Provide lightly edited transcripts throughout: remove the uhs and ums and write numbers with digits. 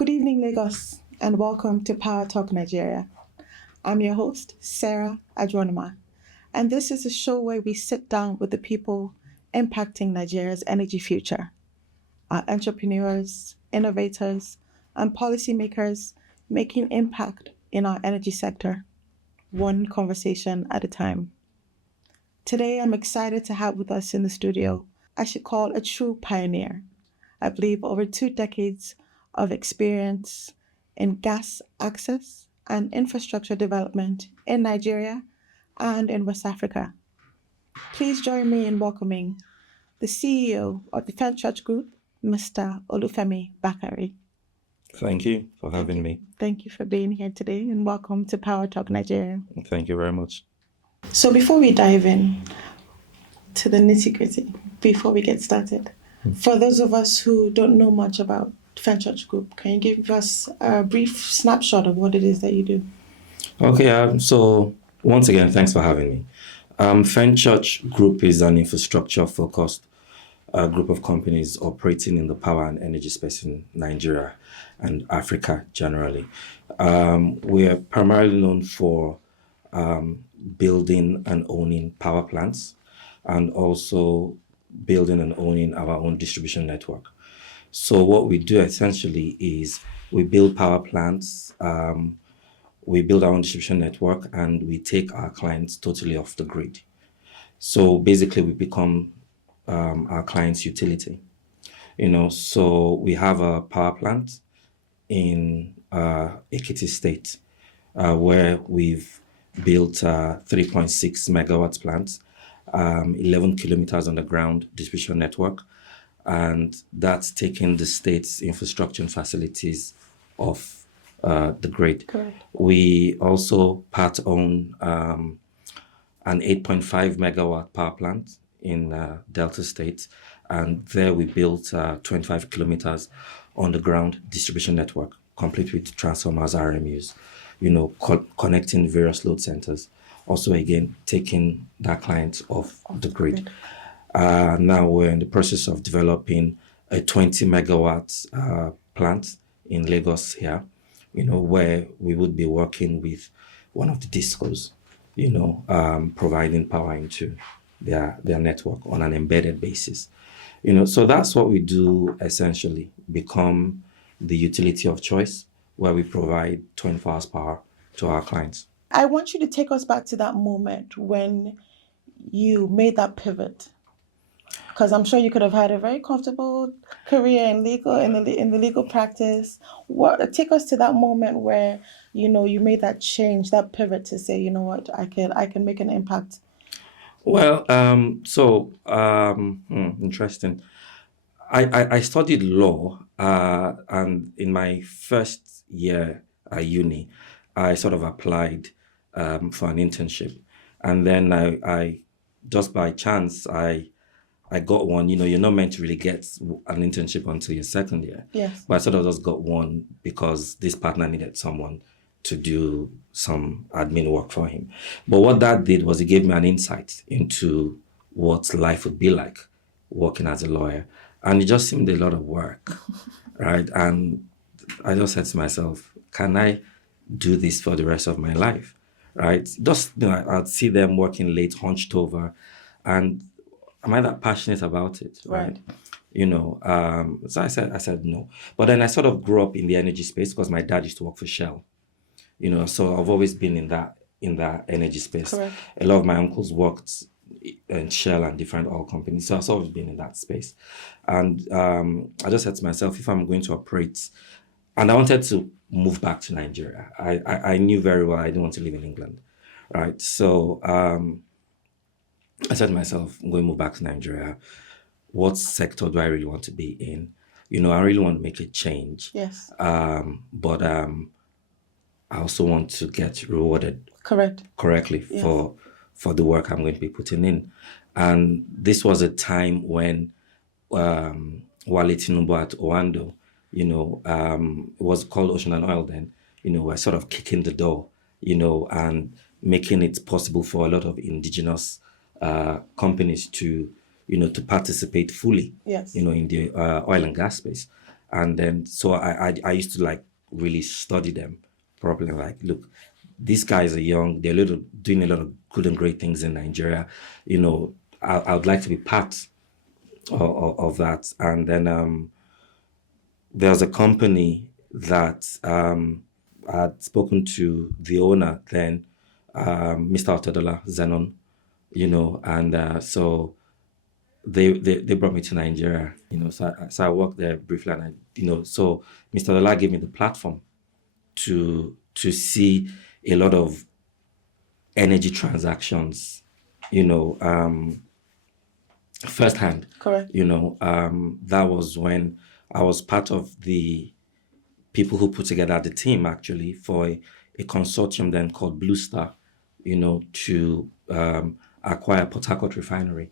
Good evening, Lagos, and welcome to Power Talk Nigeria. I'm your host, Sarah Adronima, and this is a show where we sit down with the people impacting Nigeria's energy future. Our entrepreneurs, innovators, and policymakers making impact in our energy sector, one conversation at a time. Today, I'm excited to have with us in the studio, I should call a true pioneer. I believe over 2 decades of experience in gas access and infrastructure development in Nigeria and in West Africa. Please join me in welcoming the CEO of the Fenchurch Group, Mr. Olufemi Bakare. Thank you for having me. Thank you for being here today and welcome to Power Talk Nigeria. Thank you very much. So before we dive in to the nitty-gritty, before we get started, for those of us who don't know much about Fenchurch Group, can you give us a brief snapshot of what it is that you do? Okay, so once again, thanks for having me. Fenchurch Group is an infrastructure-focused group of companies operating in the power and energy space in Nigeria and Africa generally. We are primarily known for building and owning power plants and also building and owning our own distribution network. So what we do essentially is we build power plants, we build our own distribution network, and we take our clients totally off the grid. So basically we become our client's utility. So we have a power plant in Ekiti State where we've built 3.6 megawatts plants, 11 kilometers underground distribution network, and that's taking the state's infrastructure and facilities off the grid. Correct. We also part own an 8.5 megawatt power plant in Delta State, and there we built 25 kilometers underground distribution network, complete with transformers, RMUs, connecting various load centers. Also, again, taking that client off the grid. Now we're in the process of developing a 20 megawatt plant in Lagos here, where we would be working with one of the discos, providing power into their network on an embedded basis. So that's what we do essentially, become the utility of choice where we provide 24 hours power to our clients. I want you to take us back to that moment when you made that pivot, because I'm sure you could have had a very comfortable career in the legal practice. Take us to that moment where you made that change, that pivot to say, you know what, I can make an impact. Well, interesting. I studied law, and in my first year at uni, I sort of applied for an internship, and then I just by chance I got one. You're not meant to really get an internship until your second year. Yes. But I sort of just got one because this partner needed someone to do some admin work for him. But what that did was it gave me an insight into what life would be like working as a lawyer. And it just seemed a lot of work, right? And I just said to myself, can I do this for the rest of my life, right? Just, I'd see them working late, hunched over, and am I that passionate about it, right? So I said no. But then I sort of grew up in the energy space because my dad used to work for Shell. So I've always been in that energy space. Correct. A lot of my uncles worked in Shell and different oil companies, so I've always been in that space. And I just said to myself, if I'm going to operate, and I wanted to move back to Nigeria. I knew very well I didn't want to live in England, right? So I said to myself, I'm going to move back to Nigeria. What sector do I really want to be in? I really want to make a change. Yes. But I also want to get rewarded correctly Yes. for the work I'm going to be putting in. And this was a time when Wale Tinubu at Owando, it was called Ocean and Oil then, were sort of kicking the door, and making it possible for a lot of indigenous companies to, to participate fully, Yes. in the oil and gas space. And then, so I used to like really study them properly. Like, look, these guys are young. They're doing a lot of good and great things in Nigeria. I would like to be part of that. And then there's a company that I had spoken to the owner then, Mr. Otedola Zenon, and so they brought me to Nigeria, so I worked there briefly, and so Mr. Otedola gave me the platform to see a lot of energy transactions, firsthand. Correct. That was when I was part of the people who put together the team actually for a consortium then called Blue Star, to acquire Port Harcourt refinery.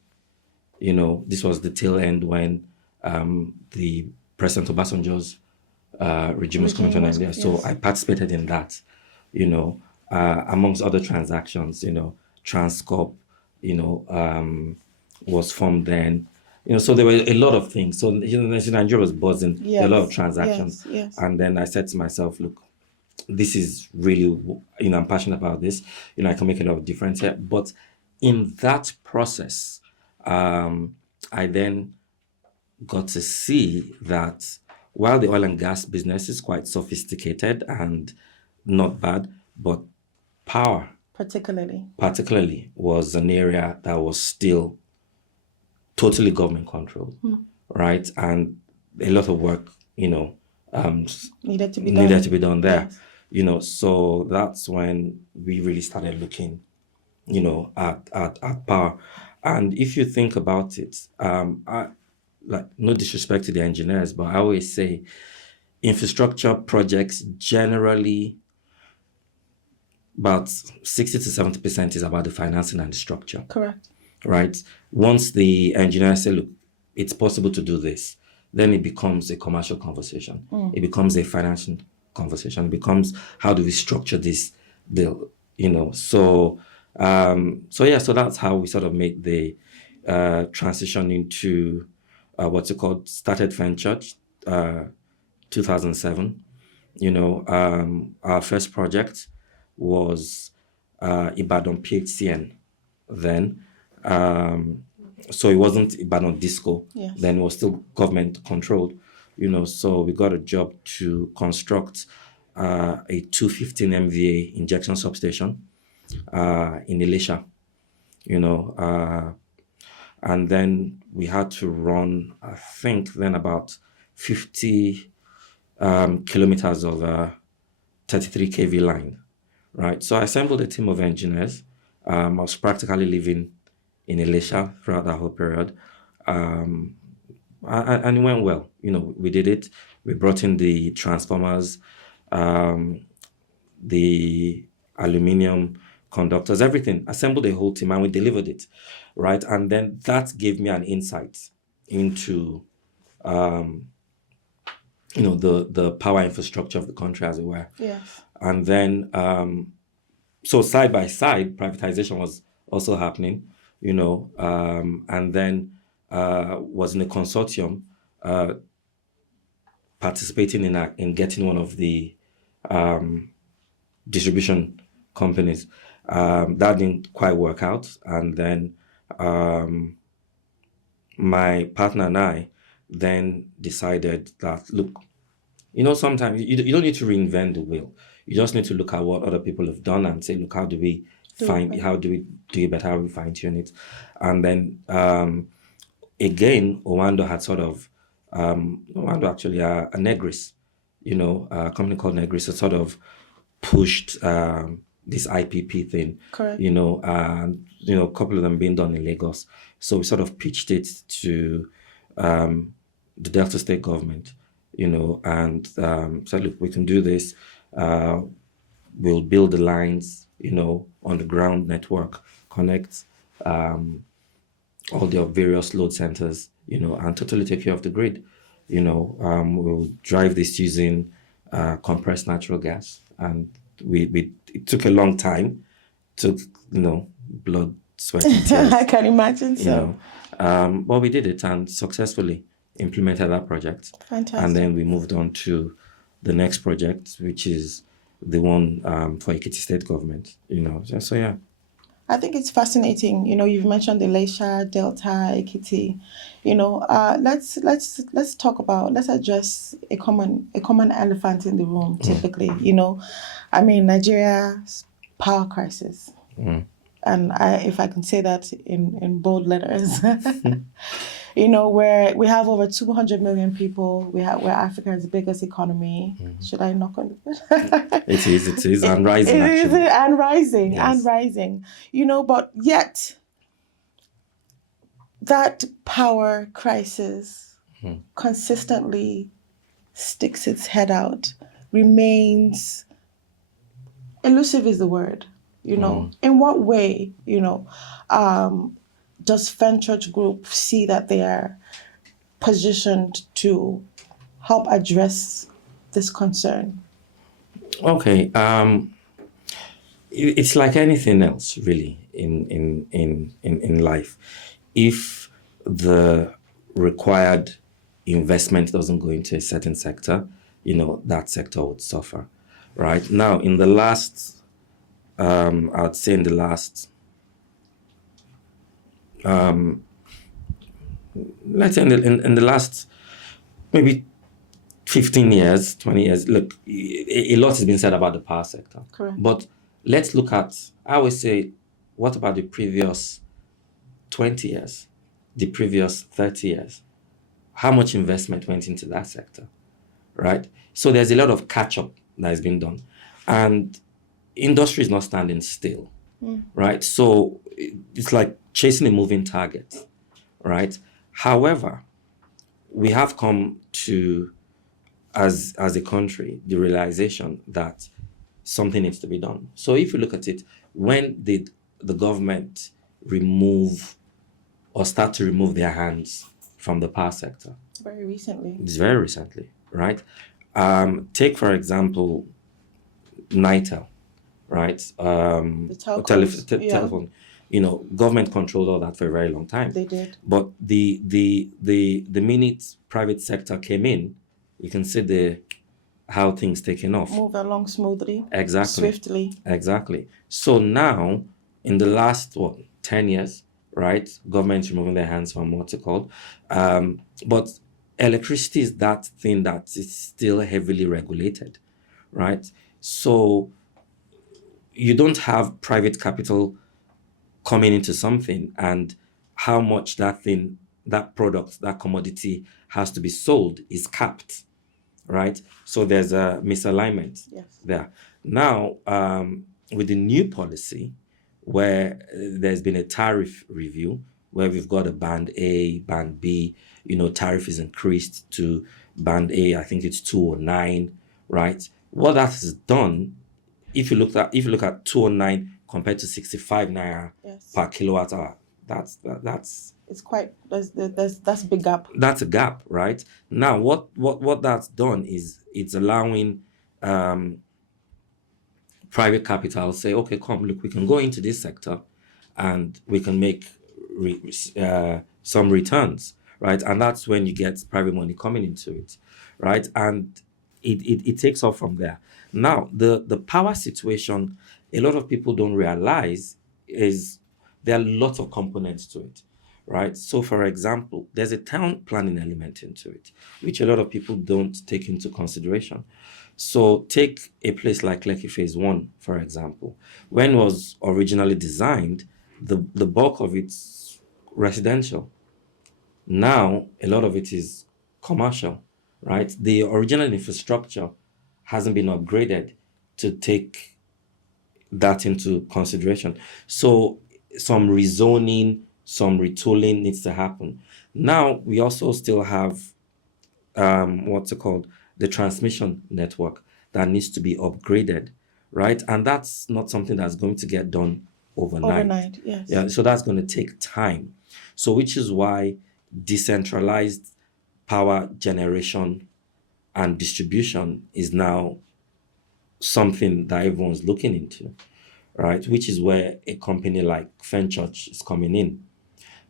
This was the tail end when the President Obasanjo's regime was coming to Nigeria. Yes. So I participated in that, amongst other transactions, Transcorp, was formed then. So there were a lot of things. So Nigeria was buzzing. There were a lot of transactions. Yes. And then I said to myself, look, this is really, I'm passionate about this. I can make a lot of difference here. But in that process, I then got to see that while the oil and gas business is quite sophisticated and not bad, but power particularly was an area that was still totally government controlled, right? And a lot of work, needed to be done there. Yes. So that's when we really started looking, at power. And if you think about it, no disrespect to the engineers, but I always say infrastructure projects generally about 60 to 70% is about the financing and the structure. Correct. Right? Once the engineers say, look, it's possible to do this, then it becomes a commercial conversation. It becomes a financial conversation. It becomes, how do we structure this deal? So that's how we sort of made the transition into what's it called, started Fenchurch, 2007. Our first project was Ibadan PHCN then. So it wasn't Ibadan Disco. Yes. Then it was still government controlled. So we got a job to construct a 215 MVA injection substation in Elisha. And then we had to run, I think, then about 50 kilometers of 33 kV line, right? So I assembled a team of engineers. I was practically living in Elisha throughout that whole period. And it went well. We did it. We brought in the transformers, the aluminium conductors, everything, assembled a whole team, and we delivered it, right? And then that gave me an insight into, the power infrastructure of the country, as it were. Yes. And then, so side by side, privatization was also happening, and then was in a consortium participating in getting one of the distribution companies. That didn't quite work out. And then my partner and I then decided that, look, sometimes you don't need to reinvent the wheel. You just need to look at what other people have done and say, look, how do we do it better? How do we fine tune it? And then again, Owando had sort of, Owando actually, a Negris, a company called Negris had sort of pushed this IPP thing. Correct. And a couple of them being done in Lagos. So we sort of pitched it to the Delta State government, and said, look, we can do this. We'll build the lines, on the ground network, connect all the various load centers, and totally take care of the grid. We'll drive this using compressed natural gas. And it took a long time, took, blood, sweat, and tears. I can imagine so. But we did it, and successfully, implemented that project. Fantastic. And then we moved on to the next project, which is the one for Ekiti State government. So yeah. I think it's fascinating. You've mentioned the Elisha, Delta, Ekiti. Let's talk about, let's address a common elephant in the room. Typically, I mean, Nigeria's power crisis, and if I can say that in bold letters. Where we have over 200 million people, we're Africa's biggest economy. Should I knock on the It is, and rising, It is, actually. and rising, Yes. and rising. But yet, that power crisis consistently sticks its head out, remains elusive is the word. In what way, does Fenchurch Group see that they are positioned to help address this concern? Okay. It's like anything else, really, in life. If the required investment doesn't go into a certain sector, that sector would suffer. Right now, in the last, I'd say in the last, let's say in the last maybe 15 years, 20 years, look, a lot has been said about the power sector. Correct. But let's look at, I always say, what about the previous 20 years, the previous 30 years? How much investment went into that sector, right? So there's a lot of catch-up that has been done. And industry is not standing still, right? So it's like chasing a moving target, right? However, we have come to, as a country, the realization that something needs to be done. So if you look at it, when did the government remove or start to remove their hands from the power sector? Very recently. It's very recently, right? Take, for example, NITEL, right? The telcos, Telephone. Government controlled all that for a very long time. They did. But the minute private sector came in, you can see how things taken off. Move along smoothly. Exactly. Swiftly. Exactly. So now, in the last 10 years, right, government's removing their hands from what's it called. But electricity is that thing that is still heavily regulated, right? So you don't have private capital coming into something, and how much that product, that commodity has to be sold is capped, right? So there's a misalignment there. Now, with the new policy, where there's been a tariff review, where we've got a band A, band B, tariff is increased to band A, I think it's 209, right? What that has done, if you look at 209 compared to 65 naira per kilowatt hour, that's it's quite, that's a big gap. That's a gap, right? Now, what that's done is it's allowing private capital say, okay, come, look, we can go into this sector and we can make some returns, right? And that's when you get private money coming into it, right? And it takes off from there. Now, the power situation, a lot of people don't realize is there are lots of components to it, right? So, for example, there's a town planning element into it, which a lot of people don't take into consideration. So, take a place like Lekki Phase 1, for example. When it was originally designed, the bulk of it's residential. Now, a lot of it is commercial, right? The original infrastructure hasn't been upgraded to take that into consideration. So some rezoning, some retooling needs to happen. Now, we also still have the transmission network that needs to be upgraded, right? And that's not something that's going to get done overnight. Overnight, yes. Yeah, so that's going to take time. So which is why decentralized power generation and distribution is now something that everyone's looking into, right? Which is where a company like Fenchurch is coming in,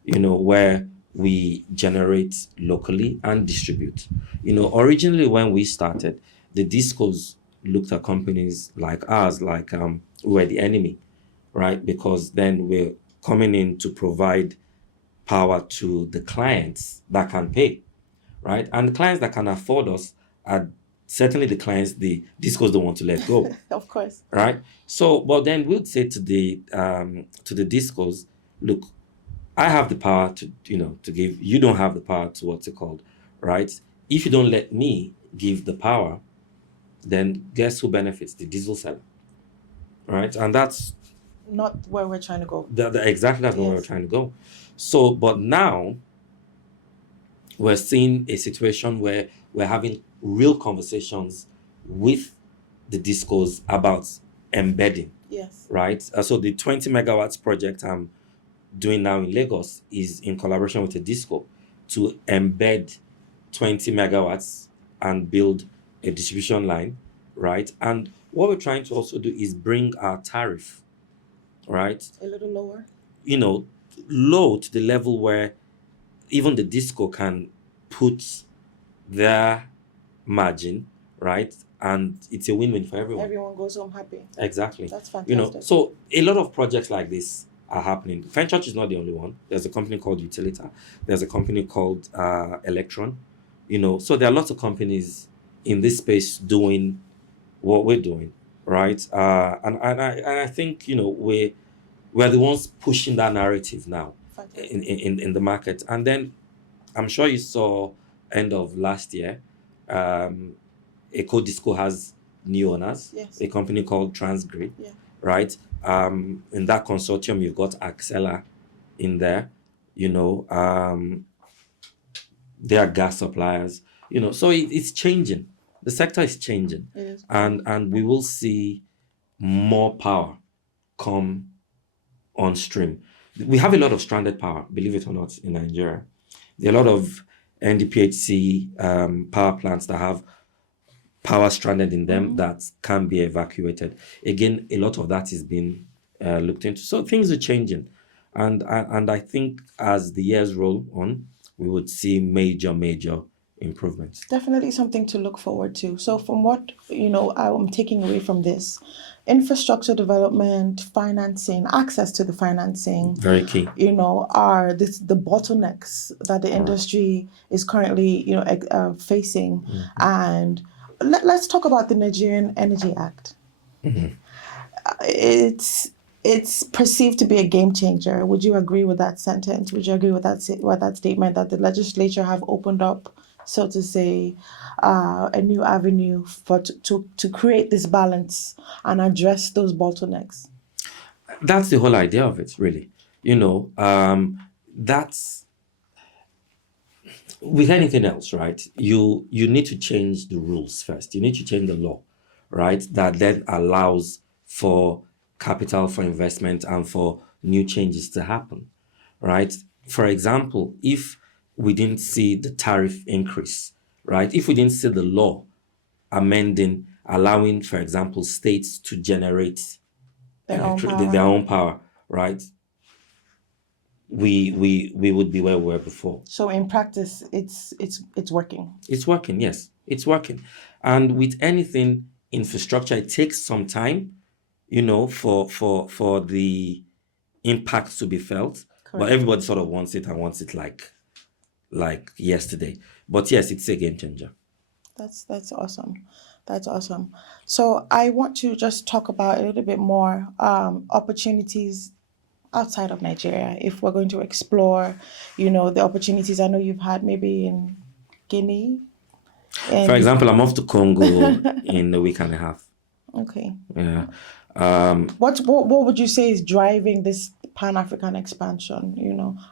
where we generate locally and distribute. Originally when we started, the discos looked at companies like ours like we were the enemy, right? Because then we're coming in to provide power to the clients that can pay, right? And the clients that can afford us are certainly the clients the discos don't want to let go, Of course. right? So, but then we'd say to the discos, look, I have the power to give. You don't have the power to what's it called, right? If you don't let me give the power, then guess who benefits? The diesel seller, right? And that's Not where we're trying to go. exactly that's where we're Yes. trying to go. So, but now we're seeing a situation where we're having real conversations with the discos about embedding, Yes. right? So the 20 megawatts project I'm doing now in Lagos is in collaboration with a disco to embed 20 megawatts and build a distribution line, right? And what we're trying to also do is bring our tariff, right, A little lower. low to the level where even the disco can put their margin, right? And it's a win-win for everyone. Everyone goes home happy. Exactly. That's fantastic. So a lot of projects like this are happening. Fenchurch is not the only one. There's a company called Utilita. There's a company called Electron. So there are lots of companies in this space doing what we're doing, right? And I think we're the ones pushing that narrative now Fantastic. in the market. And then I'm sure you saw end of last year, Eco Disco has new owners. Yes. A company called Transgrid, Yeah. right? In that consortium, you've got Axela in there. They are gas suppliers. So it's changing. The sector is changing, It is. and we will see more power come on stream. We have a lot of stranded power, believe it or not, in Nigeria. There are a lot of NDPHC power plants that have power stranded in them that can be evacuated. Again, a lot of that is being looked into. So things are changing. And I think as the years roll on, we would see major improvements. Definitely something to look forward to. So, from what I'm taking away from this, infrastructure development, financing, access to the financing, Very key. are the bottlenecks that the industry is currently facing. And let's talk about the Nigerian Energy Act. It's perceived to be a game changer. Would you agree with that sentence? Would you agree with that statement that the legislature have opened up, so to say, a new avenue to create this balance and address those bottlenecks? That's the whole idea of it, really. That's with anything else, right? You need to change the rules first. You need to change the law, right? That then allows for capital, for investment, and for new changes to happen, right? For example, if we didn't see the tariff increase, right? If we didn't see the law amending, allowing, for example, states to generate Their own their own power, right? We would be where we were before. So in practice, it's working. It's working, yes, it's working. And with anything infrastructure, it takes some time, for the impact to be felt. But Correct. everybody sort of wants it and wants it like yesterday. But yes, it's a game changer. That's awesome. That's awesome. So I want to just talk about a little bit more opportunities outside of Nigeria. If we're going to explore, the opportunities I know you've had maybe in Guinea. For example, I'm off to Congo in a week and a half. Okay. Yeah. What would you say is driving this Pan-African expansion,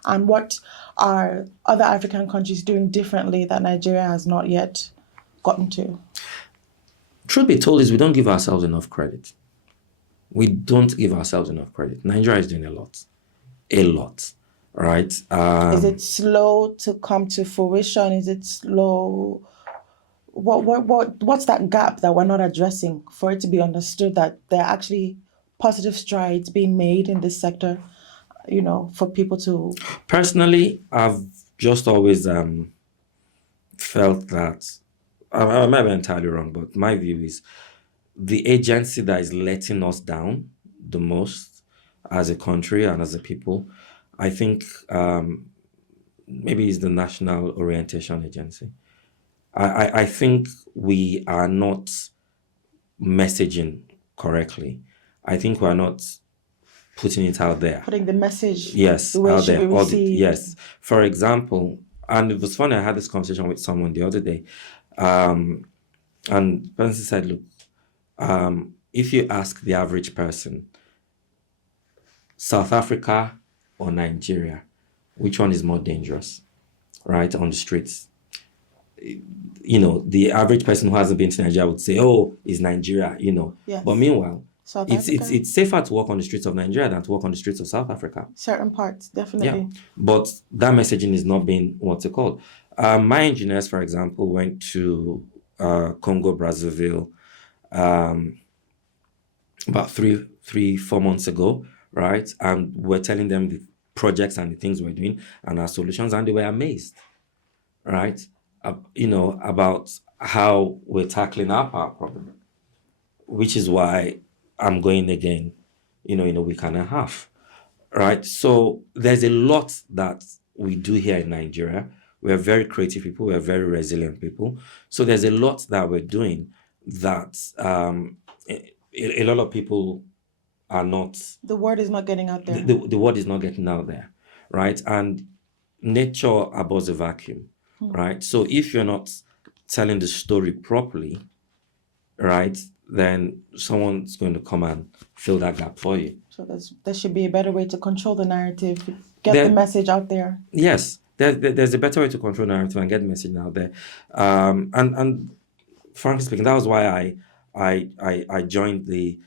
and what are other African countries doing differently that Nigeria has not yet gotten to? Truth be told is we don't give ourselves enough credit. We don't give ourselves enough credit. Nigeria is doing a lot, right? Is it slow to come to fruition? Is it slow? What's that gap that we're not addressing for it to be understood that there are actually positive strides being made in this sector, for people to... Personally, I've just always felt that I might be entirely wrong, but my view is the agency that is letting us down the most as a country and as a people, I think maybe is the National Orientation Agency. I think we are not messaging correctly. I think we are not putting it out there. Putting the message, Yes, the way it out should there. be received. Yes. For example, and it was funny, I had this conversation with someone the other day. And the person said, look, if you ask the average person, South Africa or Nigeria, which one is more dangerous, right, on the streets? You know, the average person who hasn't been to Nigeria would say, oh, it's Nigeria, you know. Yes. But meanwhile, South it's Africa, safer to walk on the streets of Nigeria than to walk on the streets of South Africa. certain parts, definitely. Yeah, but that messaging is not being, what's it called? My engineers, for example, went to Congo, Brazzaville about 4 months ago, right? And we're telling them the projects and the things we're doing and our solutions, and they were amazed, right? You know, about how we're tackling our power problem, which is why I'm going again, you know, in a week and a half, right? So there's a lot that we do here in Nigeria. We're very creative people. We're very resilient people. So there's a lot that we're doing that a lot of people are not. The word is not getting out there. The word is not getting out there, right? And nature abhors a vacuum, right? So if you're not telling the story properly, right, then someone's going to come and fill that gap for you. So there should be a better way to control the narrative, get the message out there. Yes, there's a better way to control narrative and get the message out there. And frankly speaking, that was why I joined the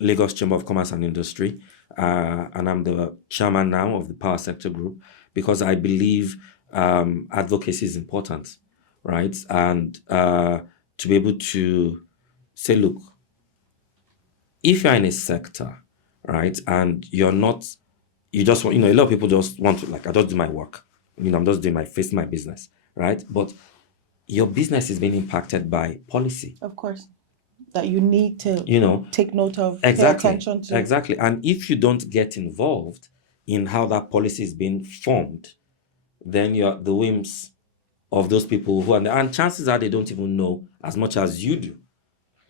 Lagos Chamber of Commerce and Industry, and I'm the chairman now of the Power Sector Group, because I believe advocacy is important, right? And to be able to say, look, if you're in a sector, right, and you're not, you just want, you know, a lot of people just want to, like, I just do my work, you know, I'm just doing my business, right? But your business is being impacted by policy. Of course. That you need to, you know, take note of, exactly, pay attention to. Exactly. And if you don't get involved in how that policy is being formed, then you're the whims of those people who are there. And chances are they don't even know as much as you do,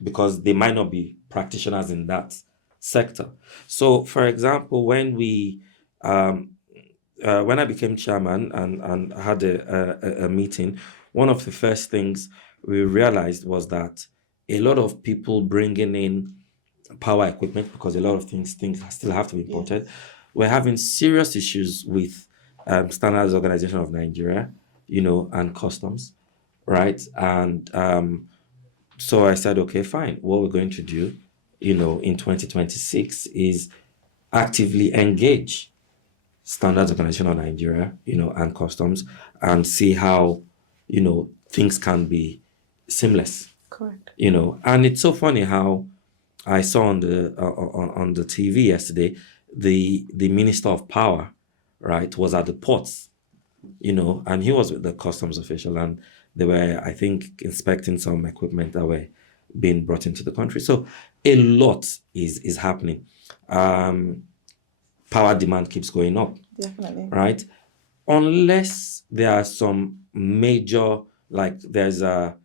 because they might not be practitioners in that sector. So, for example, when I became chairman and had a meeting, one of the first things we realized was that a lot of people bringing in power equipment, because a lot of things still have to be imported, we're having serious issues with Standards Organization of Nigeria, you know, and customs, right? And so I said, okay, fine. What we're going to do, you know, in 2026 is actively engage Standards Organization of Nigeria, you know, and customs, and see how, you know, things can be seamless. Correct. You know, and it's so funny how I saw on the TV yesterday, the Minister of Power, right, was at the ports, you know, and he was with the customs official, and they were, I think, inspecting some equipment that were being brought into the country. So a lot is happening. Power demand keeps going up. Definitely. Right? Unless there are some major, like there's a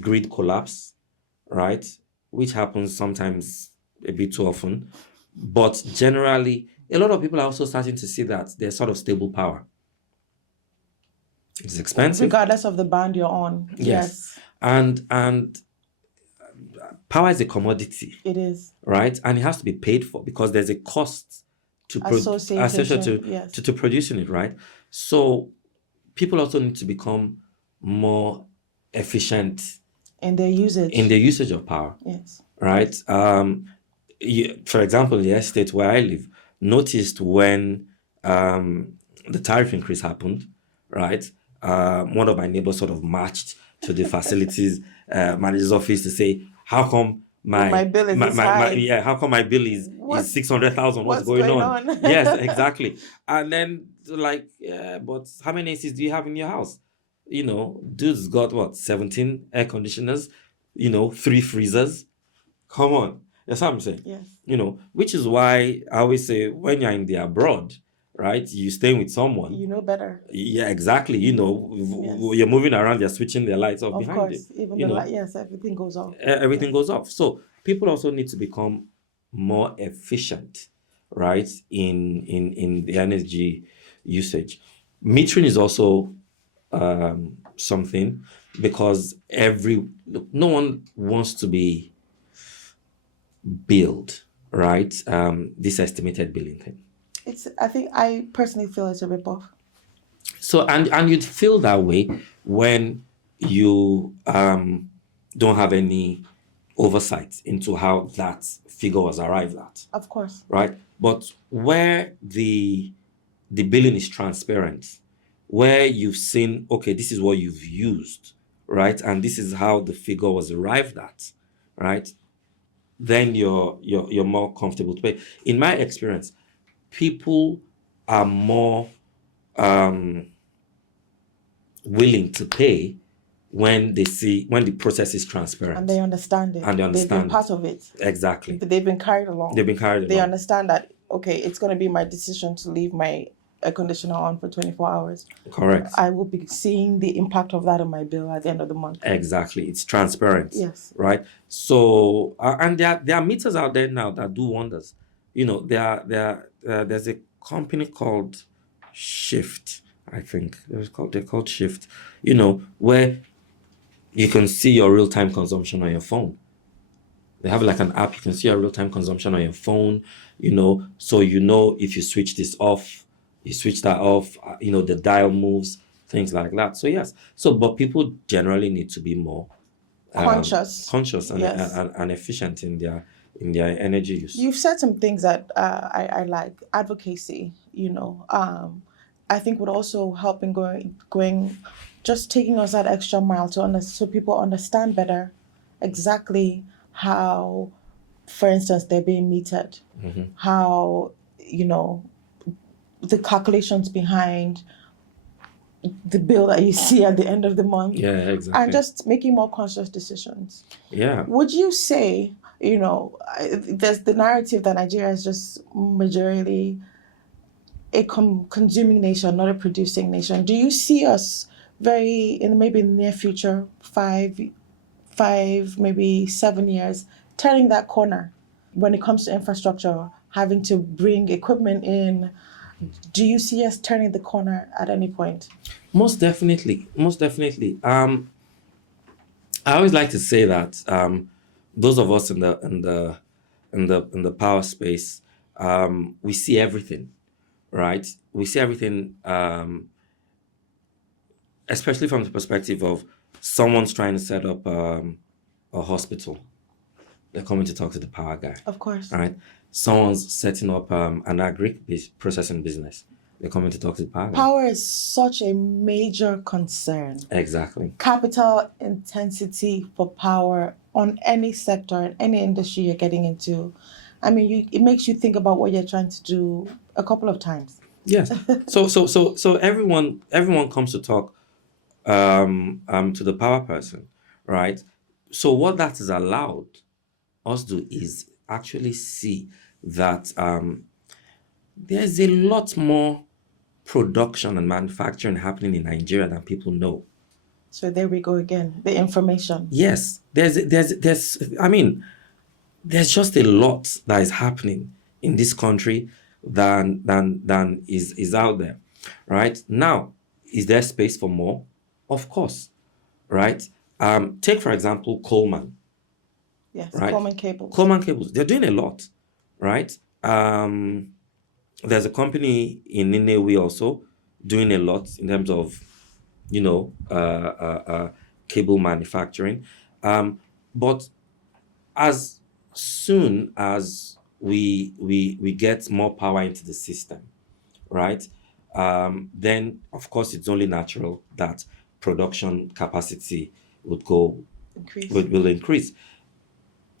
grid collapse, right? Which happens sometimes a bit too often. But generally, a lot of people are also starting to see that there's sort of stable power. It's expensive. Regardless of the band you're on. Yes. And power is a commodity. It is. Right? And it has to be paid for, because there's a cost to to producing it, right? So people also need to become more efficient in their usage of power. Yes. Right? For example, the estate where I live noticed when the tariff increase happened, right? One of my neighbors sort of marched to the facilities manager's office to say, how come my bill is high? How come my bill is 600,000? What's going on? Yes, exactly. And then like, but how many ACs do you have in your house? Dude's got what, 17 air conditioners, 3 freezers. Come on. That's what I'm saying. Yes. Which is why I always say when you're in the abroad, right, you staying with someone. You know better. Yeah, exactly. Yes. You're moving around, you're switching the lights off Of behind course. you. Even the light, yes, everything goes off. Everything Yes. goes off. So people also need to become more efficient, right, in the energy usage. Metering is also something, because no one wants to be billed, right? This estimated billing thing. I personally feel it's a ripoff. So and you'd feel that way when you don't have any oversight into how that figure was arrived at, Of course. right? But where the billing is transparent, where you've seen, okay, this is what you've used, right, and this is how the figure was arrived at, right, then you're more comfortable to pay. In my experience, people are more willing to pay when the process is transparent And they understand it. and they They've been understand part of it. exactly. They've been carried along. They've been carried They along. understand that, okay, it's going to be my decision to leave my air conditioner on for 24 hours. Correct. I will be seeing the impact of that on my bill at the end of the month. Exactly. It's transparent. Yes. Right. So and there are meters out there now that do wonders. There's a company called Shift, I think. They're called Shift, where you can see your real-time consumption on your phone. They have like an app, you can see your real-time consumption on your phone, so if you switch this off, you switch that off, the dial moves, things like that. So yes. But people generally need to be more Conscious. and, Yes. and efficient in their energy use. You've said some things that I like. Advocacy, I think would also help in going, just taking us that extra mile so people understand better exactly how, for instance, they're being metered, how, the calculations behind the bill that you see at the end of the month. Yeah, exactly. And just making more conscious decisions. Yeah. Would you say, there's the narrative that Nigeria is just majorly a consuming nation, not a producing nation. Do you see us maybe in the near future, 5, maybe 7 years, turning that corner when it comes to infrastructure, having to bring equipment in? Do you see us turning the corner at any point? Most definitely. I always like to say that those of us in the power space, we see everything, right? We see everything, especially from the perspective of someone's trying to set up a hospital. They're coming to talk to the power guy. Of course. Right? Someone's setting up an processing business. They're coming to talk to the power guy. Power is such a major concern. Exactly. Capital intensity for power on any sector, in any industry you're getting into. I mean, it makes you think about what you're trying to do a couple of times. Yes. So everyone comes to talk to the power person, right? So what that is allowed us do is actually see that there's a lot more production and manufacturing happening in Nigeria than people know. So there we go again, the information. Yes, there's just a lot that is happening in this country than is out there, right? Now, is there space for more? Of course, right? Take for example Coleman. Yes, right? Coleman Cables. Coleman Cables, they're doing a lot, right? There's a company in Ninewi also doing a lot in terms of, cable manufacturing. But as soon as we get more power into the system, right? Then of course it's only natural that production capacity will increase.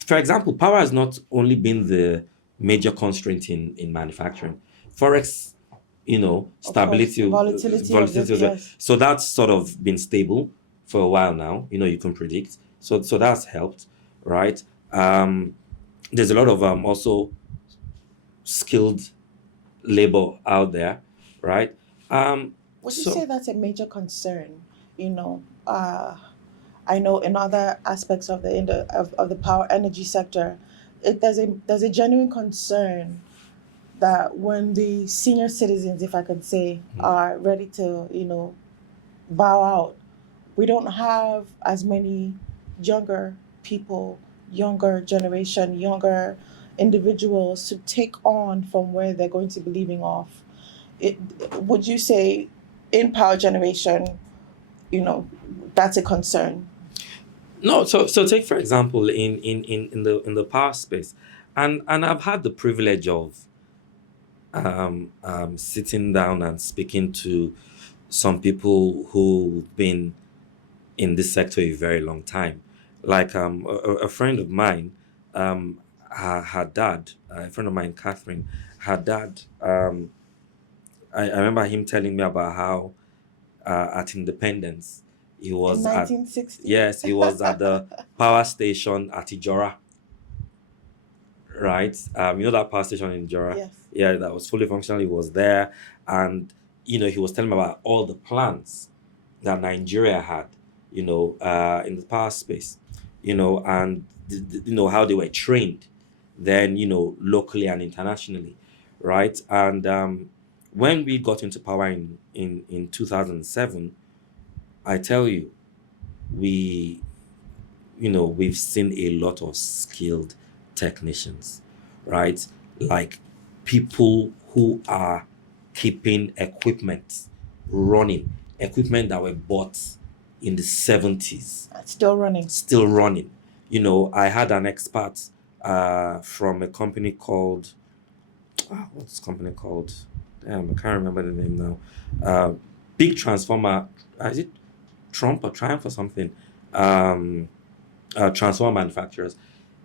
For example, power has not only been the major constraint in manufacturing. Forex stability, Volatility of as well. yes. So that's sort of been stable for a while now. You can predict. So that's helped, right? There's a lot of also skilled labor out there, right? Would you say that's a major concern? I know in other aspects of the power energy sector, there's a genuine concern that when the senior citizens, if I could say, are ready to, bow out, we don't have as many younger people, younger generation, younger individuals to take on from where they're going to be leaving off. Would you say in power generation, that's a concern? No, so take for example in the power space, and I've had the privilege of sitting down and speaking to some people who've been in this sector a very long time. Like a friend of mine, her dad, a friend of mine, Catherine, her dad. I remember him telling me about how at Independence he was in 1960. Yes, he was at the power station at Ijora, right? That power station in Ijora. Yes. Yeah, that was fully functional. He was there, and he was telling me about all the plans that Nigeria had, in the power space, and how they were trained then, locally and internationally, right? And when we got into power in 2007, I tell you, we've seen a lot of skilled technicians, right? Like people who are keeping equipment running, equipment that were bought in the 70s. Still running. Still running. I had an expert from a company called, what's this company called? Damn, I can't remember the name now. Big transformer, is it Trump or Triumph or something? Transformer manufacturers.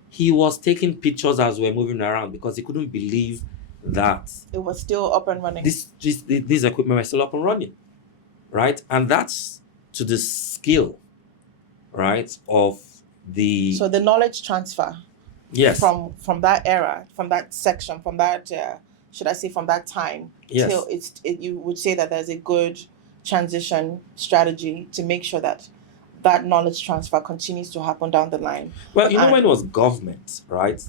He was taking pictures as we're moving around because he couldn't believe that it was still up and running. This equipment was still up and running, right? And that's to the skill, right, of the. So the knowledge transfer. Yes. From that era, from that section, from that should I say from that time. Yes. Till you would say that there's a good transition strategy to make sure that knowledge transfer continues to happen down the line. Well, when it was government, right?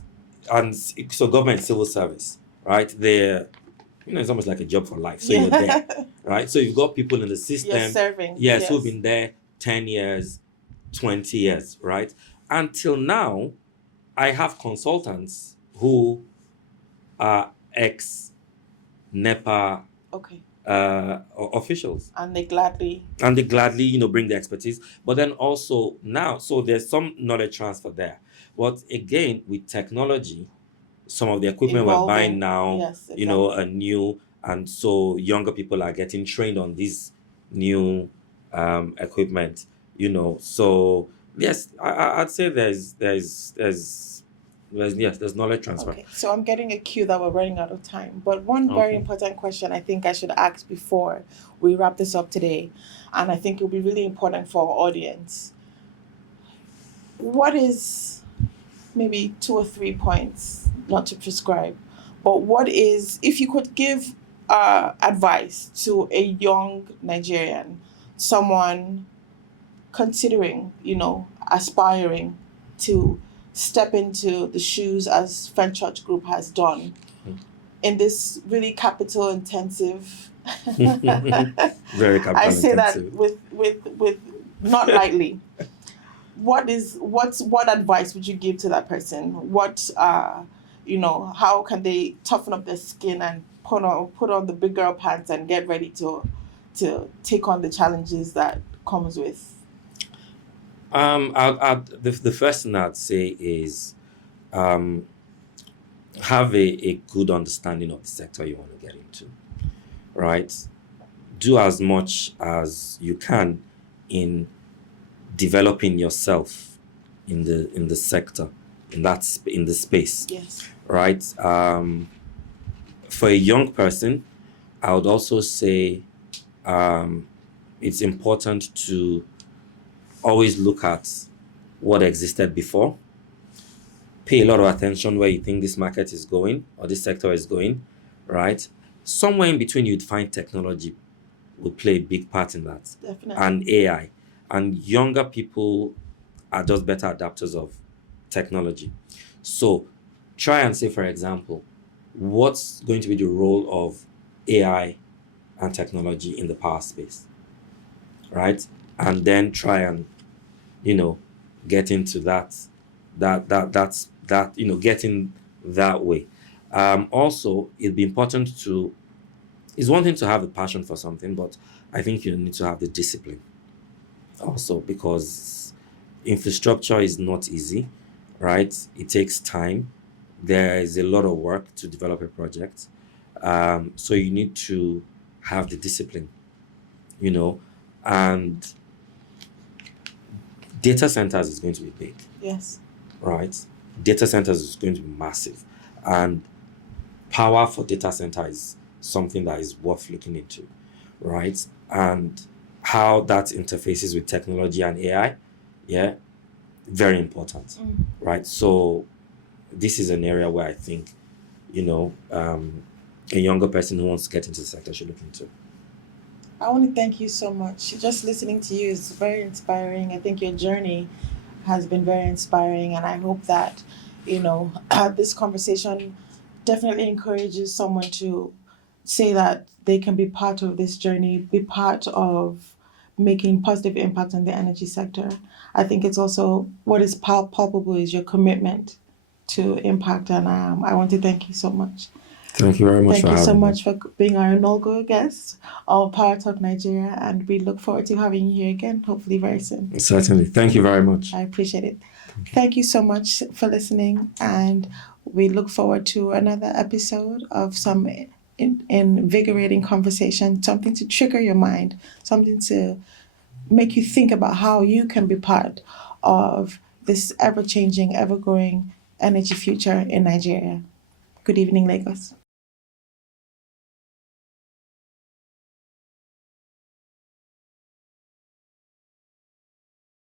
And so government civil service, right? They're, it's almost like a job for life. So you're there, right? So you've got people in the system. You're serving. Yes, who've been there 10 years, 20 years, right? Until now, I have consultants who are ex-NEPA officials, and they gladly bring the expertise. But then also now, so there's some knowledge transfer there. But again, with technology, some of the equipment we're buying now, yes, exactly. Are new, and so younger people are getting trained on this new equipment. So yes, I'd say there's knowledge transfer. Okay, so I'm getting a cue that we're running out of time. But one very important question I think I should ask before we wrap this up today, and I think it will be really important for our audience. What is maybe 2 or 3 points, not to prescribe, but what is, if you could give advice to a young Nigerian, someone considering, aspiring to step into the shoes as Fenchurch Group has done in this really capital intensive very capital I say intensive. that with not lightly. What advice would you give to that person? What how can they toughen up their skin and put on the big girl pants and get ready to take on the challenges that comes with? The first thing I'd say is have a good understanding of the sector you want to get into, right? Do as much as you can in developing yourself in the sector, in the space. Yes. Right? For a young person, I would also say it's important to always look at what existed before. Pay a lot of attention where you think this market is going or this sector is going, right? Somewhere in between, you'd find technology will play a big part in that, Definitely. and AI. And younger people are just better adapters of technology. So try and say, for example, what's going to be the role of AI and technology in the power space, right? And then try and, get into getting that way. Also, it'd be important to, it's one thing to have a passion for something, but I think you need to have the discipline also, because infrastructure is not easy, right? It takes time. There is a lot of work to develop a project. So you need to have the discipline, you know, and data centers is going to be big, Yes. right? Data centers is going to be massive. And power for data center is something that is worth looking into, right? And how that interfaces with technology and AI, yeah, very important, right? So this is an area where I think, a younger person who wants to get into the sector should look into. I want to thank you so much. Just listening to you is very inspiring. I think your journey has been very inspiring, and I hope that, this conversation definitely encourages someone to say that they can be part of this journey, be part of making positive impact on the energy sector. I think it's also what is palpable is your commitment to impact, and I want to thank you so much. Thank you very much Thank for you so having me. much for being our inaugural guest of Power Talk Nigeria, and we look forward to having you here again, hopefully very soon. Certainly. Thank you very much. I appreciate it. Thank you so much for listening, and we look forward to another episode of some invigorating conversation, something to trigger your mind, something to make you think about how you can be part of this ever changing, ever growing energy future in Nigeria. Good evening, Lagos.